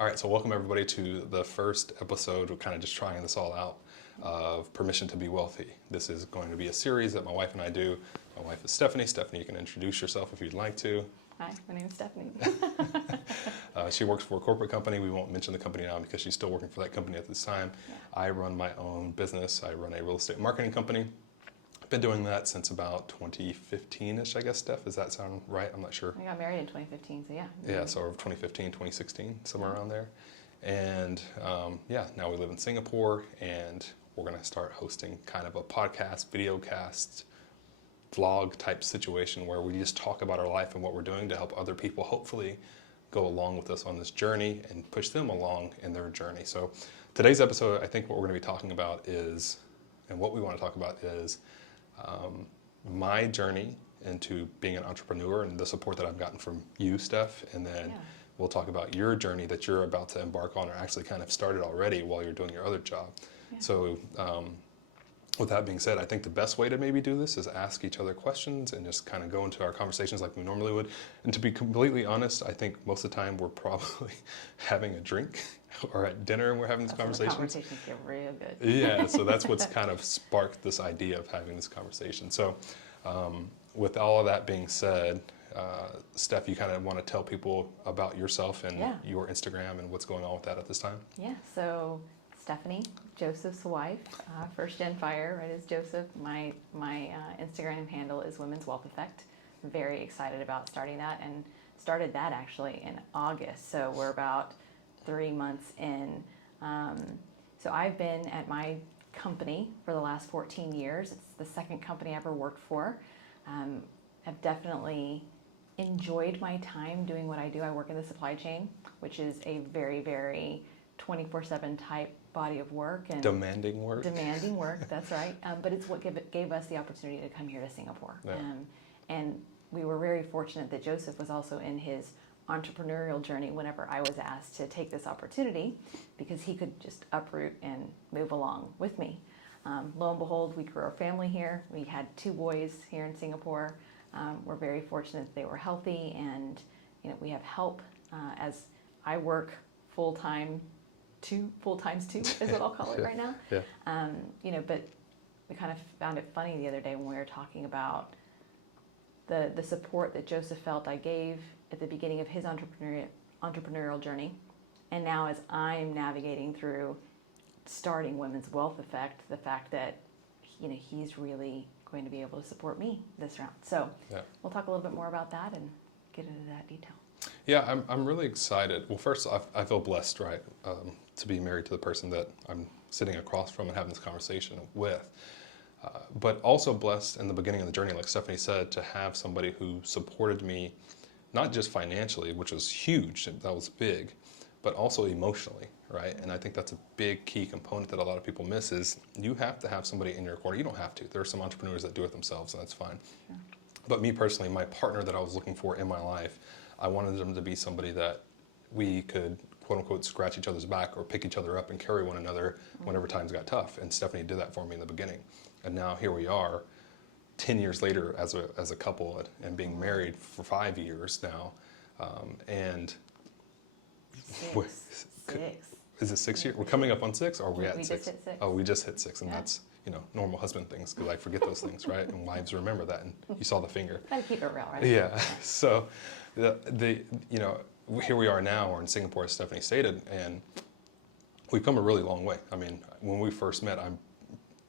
All right, so welcome everybody to the first episode. We're kind of just trying this all out of Permission to Be Wealthy. This is going to be a series that my wife and I do. My wife is Stephanie. Stephanie, you can introduce yourself if you'd like to. Hi, my name is Stephanie. She works for a corporate company. We won't mention the company now because she's still working for that company at this time. Yeah. I run my own business. I run a real estate marketing company. I've been doing that since about 2015-ish, I guess, Steph. Does that sound right? I'm not sure. I got married in 2015, so yeah. Yeah, so 2015, 2016, somewhere around there. And now we live in Singapore, and we're going to start hosting kind of a podcast, video cast, vlog type situation where we just talk about our life and what we're doing to help other people hopefully go along with us on this journey and push them along in their journey. So today's episode, I think what we're going to be talking about is, and what we want to talk about is my journey into being an entrepreneur and the support that I've gotten from you, Steph, and then we'll talk about your journey that you're about to embark on or actually kind of started already while you're doing your other job. Yeah. So with that being said, I think the best way to maybe do this is ask each other questions and just kind of go into our conversations like we normally would. And to be completely honest, I think most of the time we're probably having a drink or at dinner and we're having these conversations. Conversations get real good. Yeah, so that's what's kind of sparked this idea of having this conversation. So with all of that being said, Steph, you kind of want to tell people about yourself and your Instagram and what's going on with that at this time? Yeah, so Stephanie, Joseph's wife, first gen fire, right, is Joseph. My Instagram handle is Women's Wealth Effect. I'm very excited about starting that and started that actually in August. So we're about 3 months in. So I've been at my company for the last 14 years. It's the second company I ever worked for. I've definitely enjoyed my time doing what I do. I work in the supply chain, which is a very, very 24/7 type body of work. And demanding work. Demanding work, that's right. But it's what gave us the opportunity to come here to Singapore. Yeah. And we were very fortunate that Joseph was also in his entrepreneurial journey whenever I was asked to take this opportunity because he could just uproot and move along with me. Lo and behold, we grew our family here. We had 2 boys here in Singapore. We're very fortunate that they were healthy, and we have help as I work full-time, 2 full-times too, is what I'll call it right now. Yeah. But we kind of found it funny the other day when we were talking about the support that Joseph felt I gave at the beginning of his entrepreneurial journey, and now as I'm navigating through starting Women's Wealth Effect, the fact that he's really going to be able to support me this round. So we'll talk a little bit more about that and get into that detail. Yeah, I'm really excited. Well, first, I feel blessed, right, to be married to the person that I'm sitting across from and having this conversation with. But also blessed in the beginning of the journey, like Stephanie said, to have somebody who supported me, not just financially, which was huge, that was big, but also emotionally, right? And I think that's a big key component that a lot of people miss is you have to have somebody in your corner. You don't have to. There are some entrepreneurs that do it themselves, and that's fine. Sure. But me personally, my partner that I was looking for in my life, I wanted them to be somebody that we could, quote unquote, scratch each other's back or pick each other up and carry one another whenever times got tough. And Stephanie did that for me in the beginning. And now here we are, 10 years later as a couple and being married for 5 years now. And Six. Is it 6 years? We're coming up on 6, or are we at 6? Just hit 6. Oh, we just hit 6, and that's normal husband things because I forget those things, right? And wives remember that. And you saw the finger. Gotta keep it real, right? Yeah. So here we are now. We're in Singapore, as Stephanie stated, and we've come a really long way. I mean, when we first met, I'm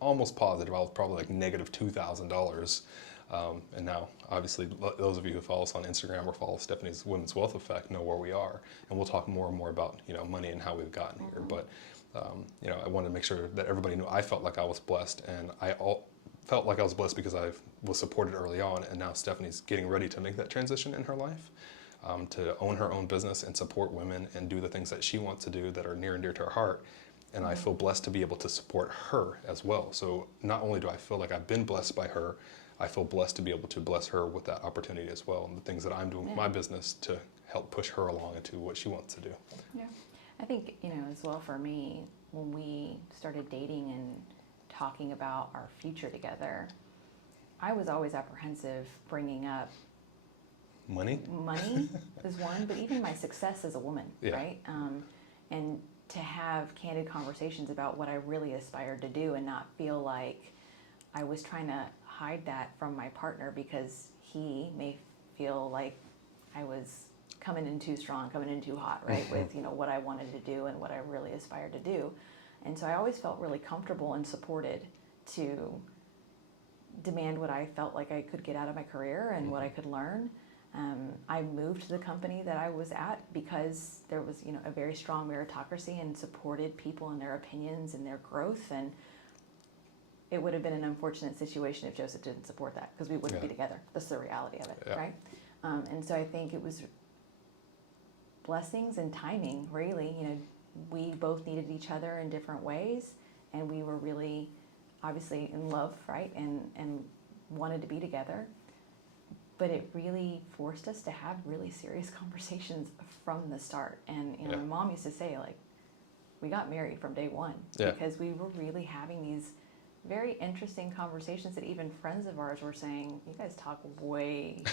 almost positive I was probably like negative $2,000. And now, obviously, those of you who follow us on Instagram or follow Stephanie's Women's Wealth Effect know where we are. And we'll talk more and more about, money and how we've gotten here. But, I wanted to make sure that everybody knew I felt like I was blessed. And felt like I was blessed because I was supported early on. And now Stephanie's getting ready to make that transition in her life, to own her own business and support women and do the things that she wants to do that are near and dear to her heart. And I feel blessed to be able to support her as well. So not only do I feel like I've been blessed by her, I feel blessed to be able to bless her with that opportunity as well, and the things that I'm doing with my business to help push her along into what she wants to do. Yeah, I think, as well for me, when we started dating and talking about our future together, I was always apprehensive bringing up Money? Money is one, but even my success as a woman, Yeah. right? And to have candid conversations about what I really aspired to do and not feel like I was trying to hide that from my partner because he may feel like I was coming in too strong, coming in too hot, right? With, what I wanted to do and what I really aspired to do. And so I always felt really comfortable and supported to demand what I felt like I could get out of my career and what I could learn. I moved to the company that I was at because there was, a very strong meritocracy and supported people in their opinions and their growth. And it would have been an unfortunate situation if Joseph didn't support that because we wouldn't be together. That's the reality of it, right? And so I think it was blessings and timing, really. We both needed each other in different ways, and we were really obviously in love, right? And wanted to be together. But it really forced us to have really serious conversations from the start. And my mom used to say, like, we got married from day one because we were really having these very interesting conversations that even friends of ours were saying, you guys talk way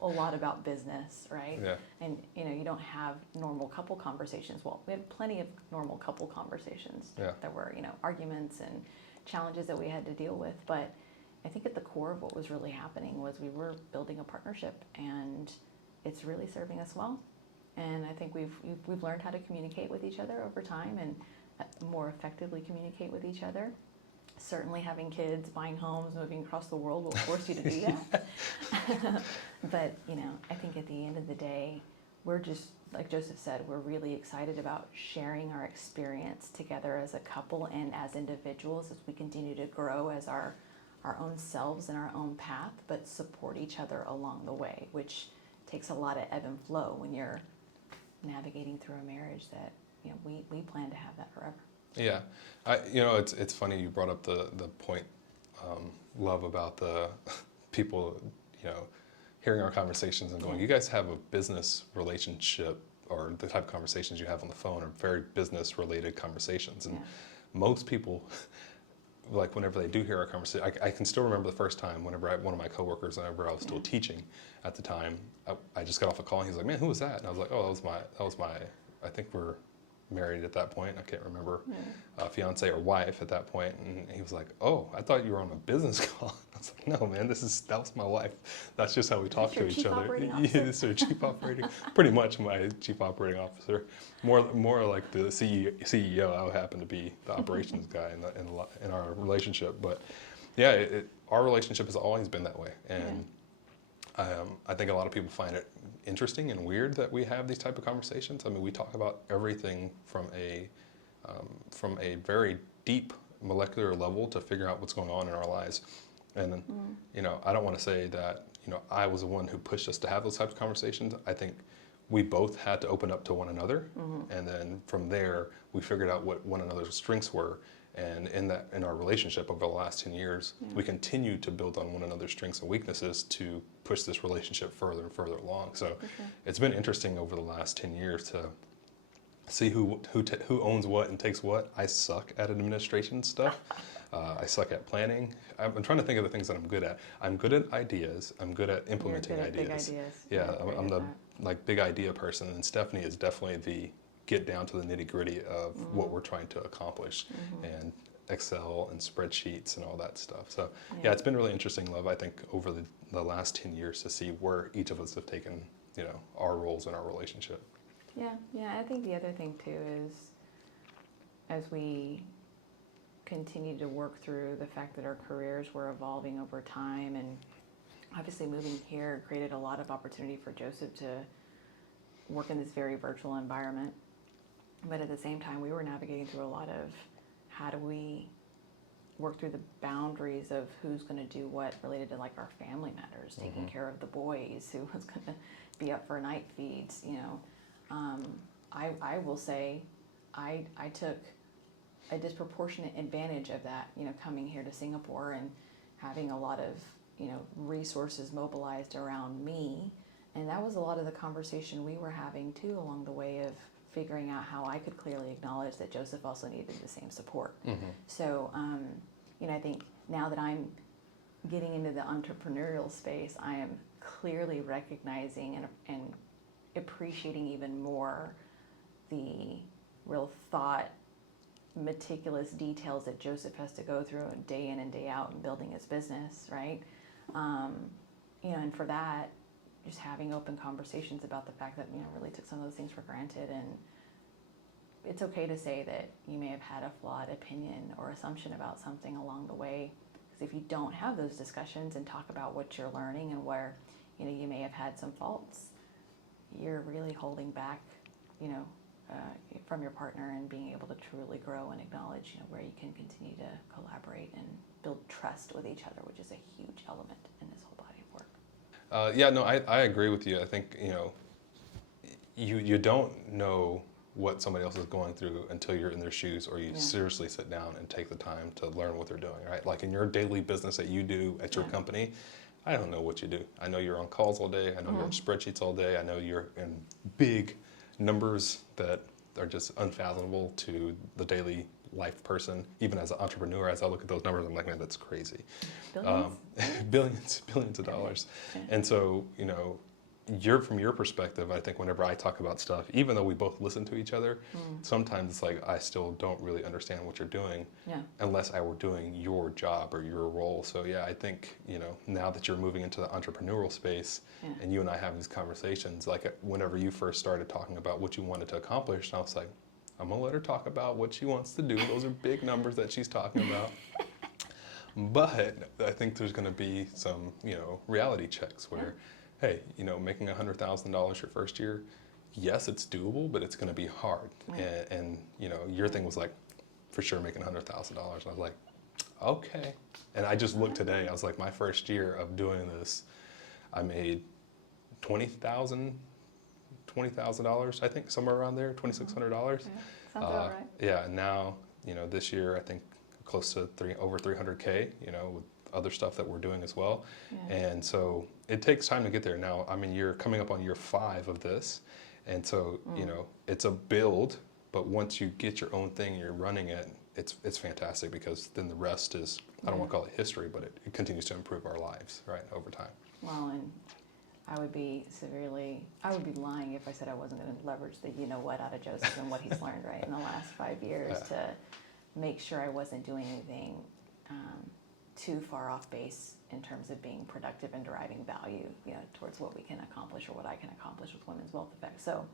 a lot about business, right? Yeah. And you don't have normal couple conversations. Well, we had plenty of normal couple conversations. There were arguments and challenges that we had to deal with, but I think at the core of what was really happening was we were building a partnership, and it's really serving us well. And I think we've learned how to communicate with each other over time and more effectively communicate with each other. Certainly having kids, buying homes, moving across the world will force you to do that. But, I think at the end of the day, we're just, like Joseph said, we're really excited about sharing our experience together as a couple and as individuals as we continue to grow as our own selves and our own path, but support each other along the way, which takes a lot of ebb and flow when you're navigating through a marriage that, we plan to have that forever. Yeah, it's funny you brought up the point, love about the people, hearing our conversations and going, you guys have a business relationship, or the type of conversations you have on the phone are very business related conversations. And most people, like whenever they do hear our conversation, I can still remember the first time whenever one of my coworkers, whenever I was still teaching at the time, I just got off a call and he's like, man, who was that? And I was like, oh, that was my, I think we're married at that point. I can't remember, fiance or wife at that point. And he was like, oh, I thought you were on a business call. I was like, no, man, that was my wife. That's just how we talk to each other. This is our chief operating, pretty much my chief operating officer. More like the CEO. I happen to be the operations guy in our relationship. But yeah, our relationship has always been that way. And I think a lot of people find it interesting and weird that we have these type of conversations. I mean, we talk about everything from a very deep molecular level to figure out what's going on in our lives. And I don't want to say that I was the one who pushed us to have those types of conversations. I think we both had to open up to one another, and then from there we figured out what one another's strengths were. And in our relationship over the last 10 years, we continue to build on one another's strengths and weaknesses to push this relationship further and further along. So it's been interesting over the last 10 years to see who owns what and takes what. I suck at administration stuff. I suck at planning. I'm trying to think of the things that I'm good at. I'm good at ideas. I'm good at implementing ideas. Big ideas. Yeah, I'm the big idea person, and Stephanie is definitely the get down to the nitty gritty of what we're trying to accomplish, and Excel and spreadsheets and all that stuff. So yeah, it's been really interesting, Love, I think, over the last 10 years to see where each of us have taken, our roles in our relationship. Yeah. I think the other thing too is as we continue to work through the fact that our careers were evolving over time, and obviously moving here created a lot of opportunity for Joseph to work in this very virtual environment. But at the same time, we were navigating through a lot of how do we work through the boundaries of who's going to do what related to like our family matters, taking care of the boys, who was going to be up for night feeds. I will say I took a disproportionate advantage of that, coming here to Singapore and having a lot of, resources mobilized around me. And that was a lot of the conversation we were having too along the way of figuring out how I could clearly acknowledge that Joseph also needed the same support. So, I think now that I'm getting into the entrepreneurial space, I am clearly recognizing and appreciating even more the real thought, meticulous details that Joseph has to go through day in and day out in building his business, right? And for that, just having open conversations about the fact that, really took some of those things for granted. And it's okay to say that you may have had a flawed opinion or assumption about something along the way. Because if you don't have those discussions and talk about what you're learning and where, you may have had some faults, you're really holding back, from your partner and being able to truly grow and acknowledge, where you can continue to collaborate and build trust with each other, which is a huge element in this whole body of work. Yeah, no, I agree with you. I think, you don't know what somebody else is going through until you're in their shoes, or you seriously sit down and take the time to learn what they're doing, right? Like in your daily business that you do at your company, I don't know what you do. I know you're on calls all day. I know you're in spreadsheets all day. I know you're in big numbers that are just unfathomable to the daily life person. Even as an entrepreneur, as I look at those numbers, I'm like, man, that's crazy. Billions? Billions of dollars. And so, from your perspective, I think whenever I talk about stuff, even though we both listen to each other, sometimes it's like I still don't really understand what you're doing unless I were doing your job or your role. So yeah, I think, now that you're moving into the entrepreneurial space and you and I have these conversations, like whenever you first started talking about what you wanted to accomplish, I was like, I'm gonna let her talk about what she wants to do. Those are big numbers that she's talking about. But I think there's gonna be some, reality checks where, hey, making $100,000 your first year, yes, it's doable, but it's going to be hard. And your thing was like, for sure, making $100,000. And I was like, okay. And I just looked today. I was like, my first year of doing this, I made $20,000, I think, somewhere around there, $2,600. Sounds about right. Yeah, and now, this year, I think close to over 300K, with other stuff that we're doing as well. And so it takes time to get there. Now, I mean, you're coming up on year 5 of this. And so, it's a build, but once you get your own thing, you're running it, it's fantastic, because then the rest is, I don't want to call it history, but it continues to improve our lives, right, over time. Well, and I would be lying if I said I wasn't going to leverage the what out of Joseph and what he's learned, right, in the last 5 years to make sure I wasn't doing anything too far off base in terms of being productive and deriving value, towards what we can accomplish or what I can accomplish with Women's Wealth Effect. So,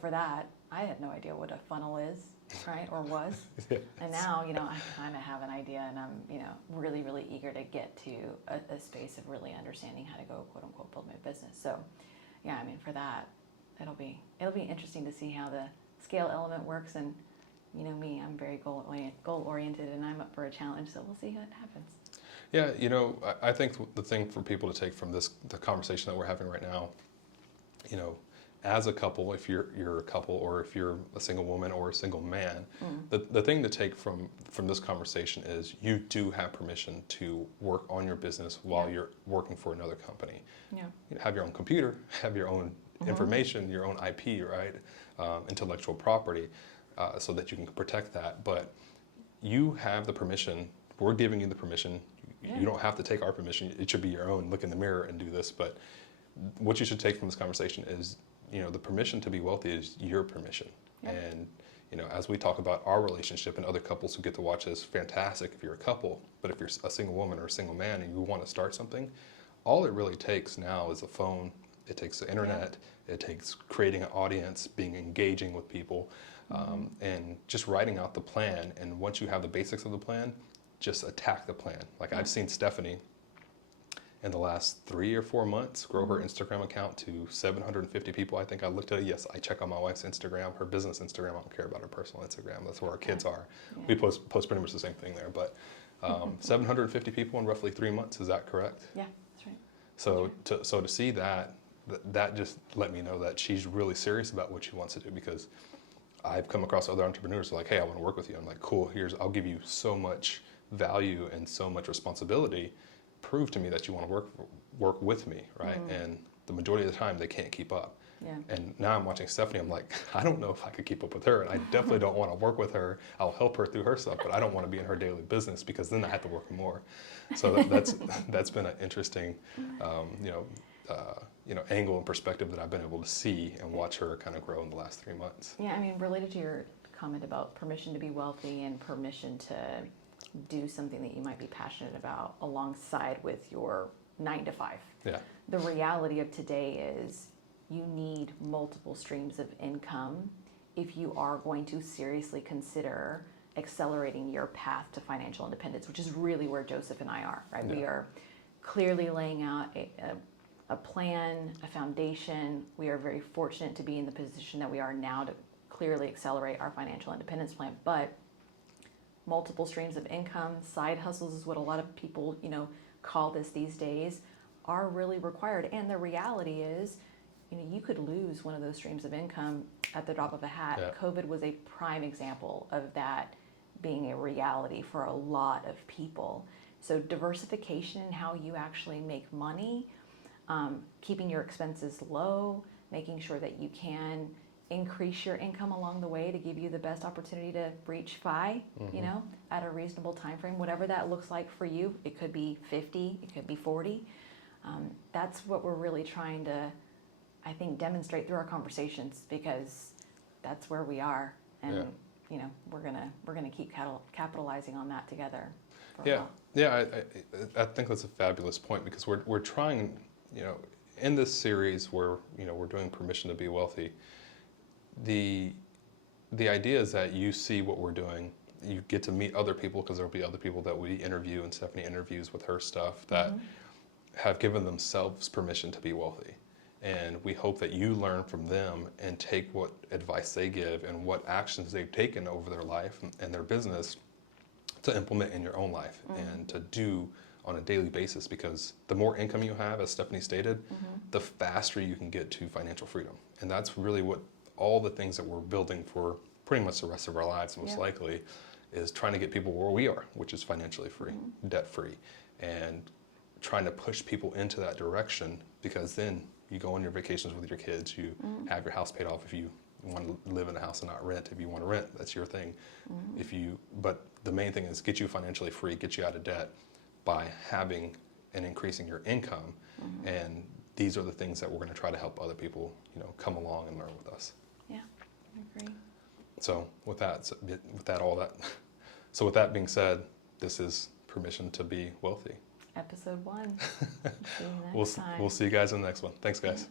for that, I had no idea what a funnel is, right, or was. And now, I kind of have an idea, and I'm, really, really eager to get to a space of really understanding how to go, quote unquote, build my business. So, yeah, I mean, for that, it'll be interesting to see how the scale element works. And me, I'm very goal oriented, and I'm up for a challenge. So we'll see what happens. Yeah, I think the thing for people to take from the conversation that we're having right now, as a couple, if you're a couple, or if you're a single woman or a single man, the thing to take from this conversation is you do have permission to work on your business while you're working for another company. Yeah. Have your own computer, have your own information, your own IP, right? Intellectual property, so that you can protect that. But you have the permission. We're giving you the permission. You don't have to take our permission. It should be your own. Look in the mirror and do this. But what you should take from this conversation is, the permission to be wealthy is your permission. And, as we talk about our relationship, and other couples who get to watch this, fantastic if you're a couple. But if you're a single woman or a single man and you want to start something, all it really takes now is a phone. It takes the internet. It takes creating an audience, being engaging with people, and just writing out the plan. And once you have the basics of the plan, just attack the plan. Like I've seen Stephanie in the last 3 or 4 months grow her Instagram account to 750 people. I think I looked at it. Yes, I check on my wife's Instagram, her business Instagram. I don't care about her personal Instagram. That's where our kids are. We post pretty much the same thing there. But 750 people in roughly 3 months. Is that correct? Yeah, that's right. So to see that just let me know that she's really serious about what she wants to do, because I've come across other entrepreneurs who are like, hey, I want to work with you. I'm like, cool, I'll give you so much value and so much responsibility. Prove to me that you want to work with me, right? And the majority of the time they can't keep up. And now I'm watching Stephanie, I'm like, I don't know if I could keep up with her, and I definitely don't want to work with her. I'll help her through her stuff, but I don't want to be in her daily business, because then I have to work more. So that's been an interesting, angle and perspective that I've been able to see and watch her kind of grow in the last 3 months. Yeah, I mean, related to your comment about permission to be wealthy and permission to do something that you might be passionate about alongside with your 9 to 5. Yeah. The reality of today is you need multiple streams of income if you are going to seriously consider accelerating your path to financial independence, which is really where Joseph and I are, right? Yeah. We are clearly laying out a plan, a foundation. We are very fortunate to be in the position that we are now to clearly accelerate our financial independence plan. But multiple streams of income, side hustles is what a lot of people, call this these days, are really required. And the reality is, you could lose one of those streams of income at the drop of a hat. Yeah. COVID was a prime example of that being a reality for a lot of people. So diversification in how you actually make money, keeping your expenses low, making sure that you can increase your income along the way to give you the best opportunity to reach FI, at a reasonable time frame, whatever that looks like for you. It could be 50, it could be 40. That's what we're really trying to, I think, demonstrate through our conversations, because that's where we are, and we're gonna keep capitalizing on that together. For a while. Yeah. I think that's a fabulous point, because we're trying, in this series where we're doing permission to be wealthy. The idea is that you see what we're doing. You get to meet other people, because there'll be other people that we interview, and Stephanie interviews with her stuff, that have given themselves permission to be wealthy. And we hope that you learn from them and take what advice they give and what actions they've taken over their life and their business to implement in your own life and to do on a daily basis, because the more income you have, as Stephanie stated, the faster you can get to financial freedom. And that's really what all the things that we're building for pretty much the rest of our lives, most likely, is trying to get people where we are, which is financially free, debt-free, and trying to push people into that direction, because then you go on your vacations with your kids, you have your house paid off if you want to live in a house and not rent. If you want to rent, that's your thing. But the main thing is get you financially free, get you out of debt by having and increasing your income. And these are the things that we're going to try to help other people, come along and learn with us. Yeah, I agree. So with that being said, this is Permission to be Wealthy. Episode 1. See you next time. We'll see you guys in the next one. Thanks, guys.